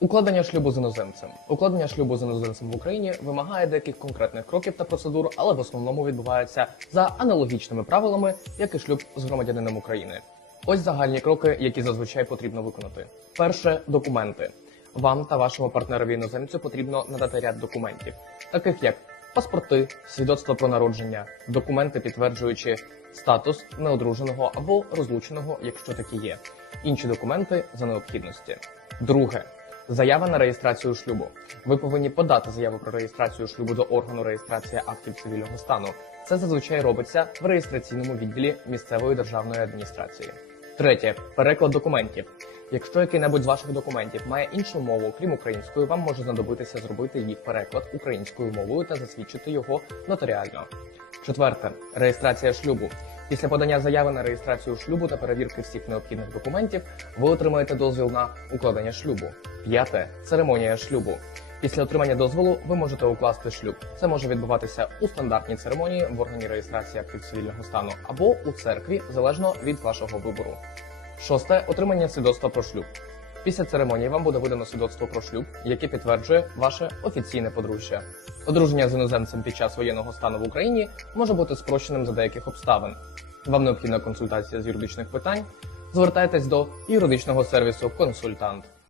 Укладення шлюбу з іноземцем. Укладення шлюбу з іноземцем в Україні вимагає деяких конкретних кроків та процедур, але в основному відбувається за аналогічними правилами, як і шлюб з громадянином України. Ось загальні кроки, які зазвичай потрібно виконати. Перше документи. Вам та вашому партнерові іноземцю потрібно надати ряд документів, таких як паспорти, свідоцтва про народження, документи, підтверджуючи статус неодруженого або розлученого, якщо такі є, інші документи за необхідності. Друге. Заява на реєстрацію шлюбу. Ви повинні подати заяву про реєстрацію шлюбу до органу реєстрації актів цивільного стану. Це зазвичай робиться в реєстраційному відділі місцевої державної адміністрації. Третє переклад документів. Якщо який-небудь з ваших документів має іншу мову, крім української, вам може знадобитися зробити їх переклад українською мовою та засвідчити його нотаріально. Четверте реєстрація шлюбу. Після подання заяви на реєстрацію шлюбу та перевірки всіх необхідних документів ви отримаєте дозвіл на укладення шлюбу. П'яте церемонія шлюбу. Після отримання дозволу ви можете укласти шлюб. Це може відбуватися у стандартній церемонії в органі реєстрації актів цивільного стану або у церкві, залежно від вашого вибору. Шосте отримання свідоцтва про шлюб. Після церемонії вам буде видано свідоцтво про шлюб, яке підтверджує ваше офіційне подружжя. Одруження з іноземцем під час воєнного стану в Україні може бути спрощеним за деяких обставин. Вам необхідна консультація з юридичних питань. Звертайтесь до юридичного сервісу Консультант.